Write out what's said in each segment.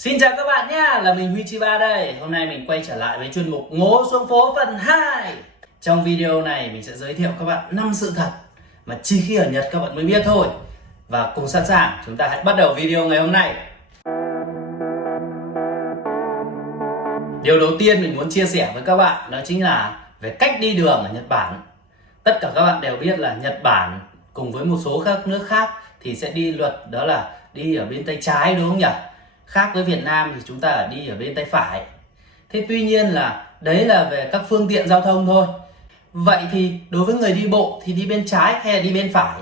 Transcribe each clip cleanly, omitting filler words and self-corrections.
Xin chào các bạn nhé, là mình Huy Chiba đây. Hôm nay mình quay trở lại với chuyên mục Ngố xuống phố phần 2. Trong video này mình sẽ giới thiệu các bạn 5 sự thật mà chỉ khi ở Nhật các bạn mới biết thôi. Và cùng sẵn sàng, chúng ta hãy bắt đầu video ngày hôm nay. Điều đầu tiên mình muốn chia sẻ với các bạn đó chính là về cách đi đường ở Nhật Bản. Tất cả các bạn đều biết là Nhật Bản cùng với một số các nước khác thì sẽ đi luật đó là đi ở bên tay trái, đúng không nhỉ? Khác với Việt Nam thì chúng ta đi ở bên tay phải. Thế tuy nhiên là đấy là về các phương tiện giao thông thôi. Vậy thì đối với người đi bộ thì đi bên trái hay là đi bên phải?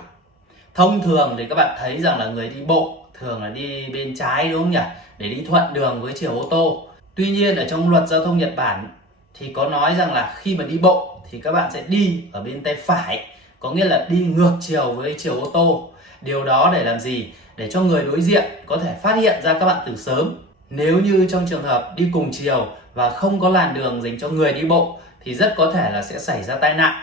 Thông thường thì các bạn thấy rằng là người đi bộ thường là đi bên trái, đúng không nhỉ? Để đi thuận đường với chiều ô tô. Tuy nhiên ở trong luật giao thông Nhật Bản thì có nói rằng là khi mà đi bộ thì các bạn sẽ đi ở bên tay phải, có nghĩa là đi ngược chiều với chiều ô tô. Điều đó để làm gì? Để cho người đối diện có thể phát hiện ra các bạn từ sớm. Nếu như trong trường hợp đi cùng chiều và không có làn đường dành cho người đi bộ thì rất có thể là sẽ xảy ra tai nạn.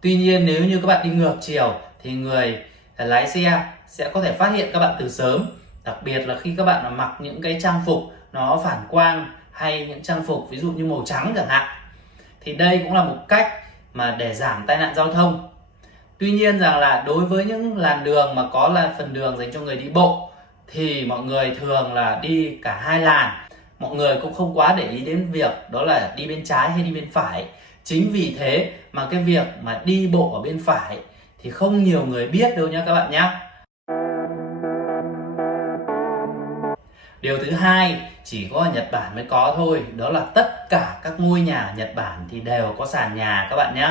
Tuy nhiên nếu như các bạn đi ngược chiều thì người lái xe sẽ có thể phát hiện các bạn từ sớm. Đặc biệt là khi các bạn mặc những cái trang phục nó phản quang hay những trang phục ví dụ như màu trắng chẳng hạn. Thì đây cũng là một cách mà để giảm tai nạn giao thông. Tuy nhiên rằng là đối với những làn đường mà có là phần đường dành cho người đi bộ thì mọi người thường là đi cả hai làn. Mọi người cũng không quá để ý đến việc đó là đi bên trái hay đi bên phải. Chính vì thế mà cái việc mà đi bộ ở bên phải thì không nhiều người biết đâu nhé các bạn nhé. Điều thứ hai chỉ có ở Nhật Bản mới có thôi, đó là tất cả các ngôi nhà ở Nhật Bản thì đều có sàn nhà các bạn nhé.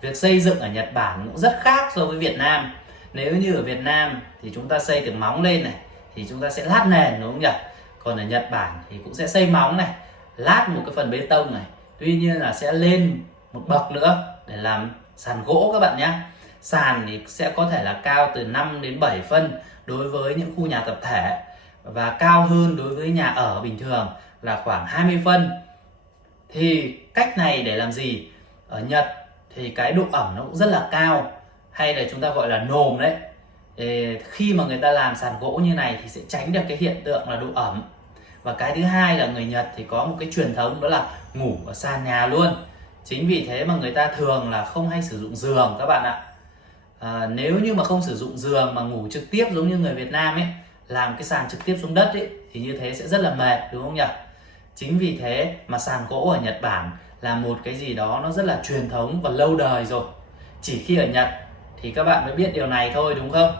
Việc xây dựng ở Nhật Bản cũng rất khác so với Việt Nam. Nếu như ở Việt Nam thì chúng ta xây từ móng lên này thì chúng ta sẽ lát nền, đúng không nhỉ? Còn ở Nhật Bản thì cũng sẽ xây móng này, lát một cái phần bê tông này. Tuy nhiên là sẽ lên một bậc nữa để làm sàn gỗ các bạn nhé. Sàn thì sẽ có thể là cao từ 5 đến 7 phân đối với những khu nhà tập thể, và cao hơn đối với nhà ở bình thường là khoảng 20 phân. Thì cách này để làm gì? Ở Nhật thì cái độ ẩm nó cũng rất là cao, hay là chúng ta gọi là nồm đấy. Khi mà người ta làm sàn gỗ như này thì sẽ tránh được cái hiện tượng là độ ẩm. Và cái thứ hai là người Nhật thì có một cái truyền thống đó là ngủ ở sàn nhà luôn. Chính vì thế mà người ta thường là không hay sử dụng giường các bạn ạ. Nếu như mà không sử dụng giường mà ngủ trực tiếp giống như người Việt Nam ấy, làm cái sàn trực tiếp xuống đất ấy, thì như thế sẽ rất là mệt, đúng không nhỉ? Chính vì thế mà sàn gỗ ở Nhật Bản là một cái gì đó nó rất là truyền thống và lâu đời rồi. Chỉ khi ở Nhật thì các bạn mới biết điều này thôi, đúng không?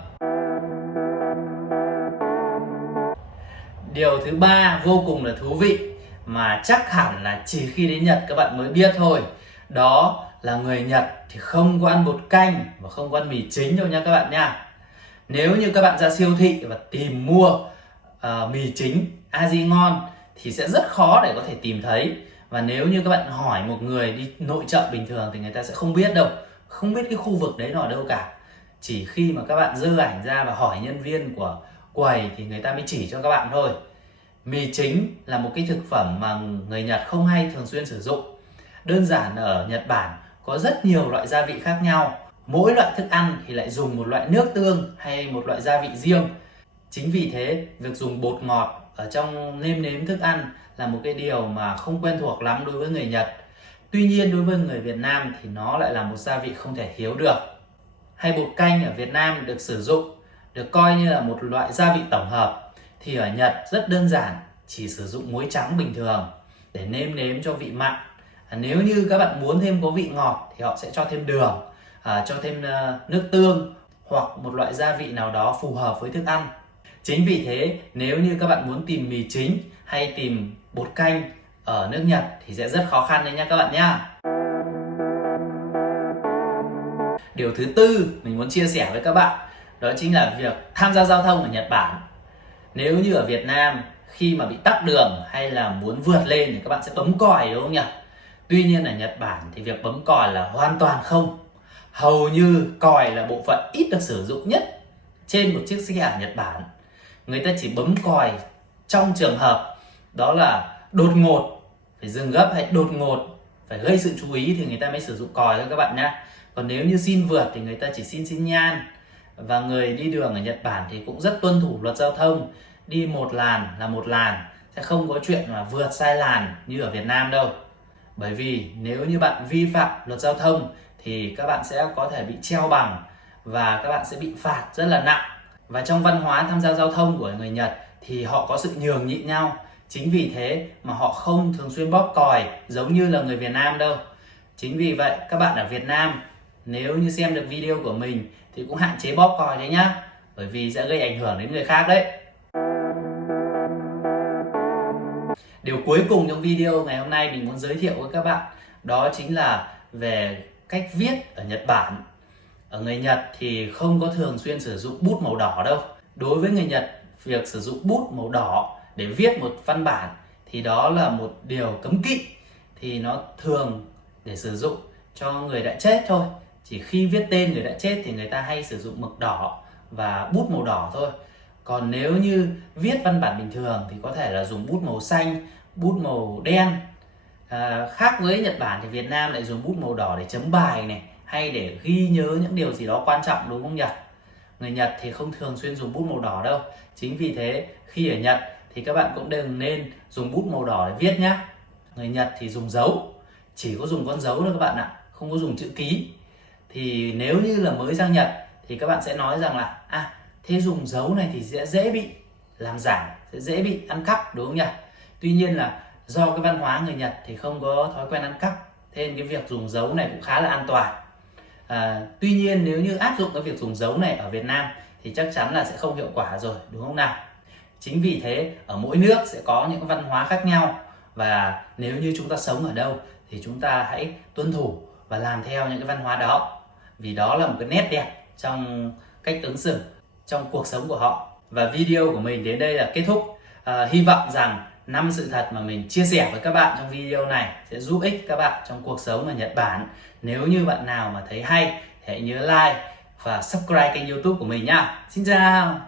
Điều thứ ba vô cùng là thú vị mà chắc hẳn là chỉ khi đến Nhật các bạn mới biết thôi. Đó là người Nhật thì không có ăn bột canh và không có ăn mì chính đâu nha các bạn nha. Nếu như các bạn ra siêu thị và tìm mua mì chính aji ngon thì sẽ rất khó để có thể tìm thấy. Và nếu như các bạn hỏi một người đi nội chợ bình thường thì người ta sẽ không biết đâu, không biết cái khu vực đấy nó ở đâu cả. Chỉ khi mà các bạn dơ ảnh ra và hỏi nhân viên của quầy thì người ta mới chỉ cho các bạn thôi. Mì chính là một cái thực phẩm mà người Nhật không hay thường xuyên sử dụng. Đơn giản ở Nhật Bản có rất nhiều loại gia vị khác nhau. Mỗi loại thức ăn thì lại dùng một loại nước tương hay một loại gia vị riêng. Chính vì thế, việc dùng bột ngọt ở trong nêm nếm thức ăn là một cái điều mà không quen thuộc lắm đối với người Nhật. Tuy nhiên đối với người Việt Nam thì nó lại là một gia vị không thể thiếu được. Hay bột canh ở Việt Nam được sử dụng, được coi như là một loại gia vị tổng hợp, thì ở Nhật rất đơn giản, chỉ sử dụng muối trắng bình thường để nêm nếm cho vị mặn. Nếu như các bạn muốn thêm có vị ngọt thì họ sẽ cho thêm đường, cho thêm nước tương hoặc một loại gia vị nào đó phù hợp với thức ăn. Chính vì thế nếu như các bạn muốn tìm mì chính hay tìm bột canh ở nước Nhật thì sẽ rất khó khăn đấy nha các bạn nhá. Điều thứ tư mình muốn chia sẻ với các bạn đó chính là việc tham gia giao thông ở Nhật Bản. Nếu như ở Việt Nam khi mà bị tắc đường hay là muốn vượt lên thì các bạn sẽ bấm còi, đúng không nhỉ? Tuy nhiên ở Nhật Bản thì việc bấm còi là hoàn toàn không. Hầu như còi là bộ phận ít được sử dụng nhất trên một chiếc xe ở Nhật Bản. Người ta chỉ bấm còi trong trường hợp đó là đột ngột phải dừng gấp hay đột ngột phải gây sự chú ý thì người ta mới sử dụng còi thôi các bạn nhé. Còn nếu như xin vượt thì người ta chỉ xin nhan. Và người đi đường ở Nhật Bản thì cũng rất tuân thủ luật giao thông. đi một làn là một làn, sẽ không có chuyện mà vượt sai làn như ở Việt Nam đâu. Bởi vì nếu như bạn vi phạm luật giao thông thì các bạn sẽ có thể bị treo bằng và các bạn sẽ bị phạt rất là nặng. Và trong văn hóa tham gia giao thông của người Nhật thì họ có sự nhường nhịn nhau. Chính vì thế mà họ không thường xuyên bóp còi giống như là người Việt Nam đâu. Chính vì vậy các bạn ở Việt Nam nếu như xem được video của mình thì cũng hạn chế bóp còi đấy nhá. Bởi vì sẽ gây ảnh hưởng đến người khác đấy. Điều cuối cùng trong video ngày hôm nay mình muốn giới thiệu với các bạn đó chính là về cách viết ở Nhật Bản. Ở người Nhật thì không có thường xuyên sử dụng bút màu đỏ đâu. Đối với người Nhật, việc sử dụng bút màu đỏ để viết một văn bản thì đó là một điều cấm kỵ. Thì nó thường để sử dụng cho người đã chết thôi. Chỉ khi viết tên người đã chết thì người ta hay sử dụng mực đỏ và bút màu đỏ thôi. Còn nếu như viết văn bản bình thường thì có thể là dùng bút màu xanh, bút màu đen. Khác với Nhật Bản thì Việt Nam lại dùng bút màu đỏ để chấm bài này, hay để ghi nhớ những điều gì đó quan trọng, đúng không nhỉ? Người Nhật thì không thường xuyên dùng bút màu đỏ đâu. Chính vì thế khi ở Nhật thì các bạn cũng đừng nên dùng bút màu đỏ để viết nhá. Người Nhật thì dùng dấu, chỉ có dùng con dấu thôi các bạn ạ, không có dùng chữ ký. Thì nếu như là mới sang Nhật thì các bạn sẽ nói rằng là thế dùng dấu này thì sẽ dễ bị làm giả, sẽ dễ bị ăn cắp, đúng không nhỉ? Tuy nhiên là do cái văn hóa người Nhật thì không có thói quen ăn cắp, thế nên cái việc dùng dấu này cũng khá là an toàn. Tuy nhiên nếu như áp dụng cái việc dùng dấu này ở Việt Nam thì chắc chắn là sẽ không hiệu quả rồi, đúng không nào? Chính vì thế ở mỗi nước sẽ có những văn hóa khác nhau, và nếu như chúng ta sống ở đâu thì chúng ta hãy tuân thủ và làm theo những cái văn hóa đó, vì đó là một cái nét đẹp trong cách ứng xử trong cuộc sống của họ. Và video của mình đến đây là kết thúc. Hy vọng rằng 5 sự thật mà mình chia sẻ với các bạn trong video này sẽ giúp ích các bạn trong cuộc sống ở Nhật Bản. Nếu như bạn nào mà thấy hay thì hãy nhớ like và subscribe kênh YouTube của mình nhá. Xin chào.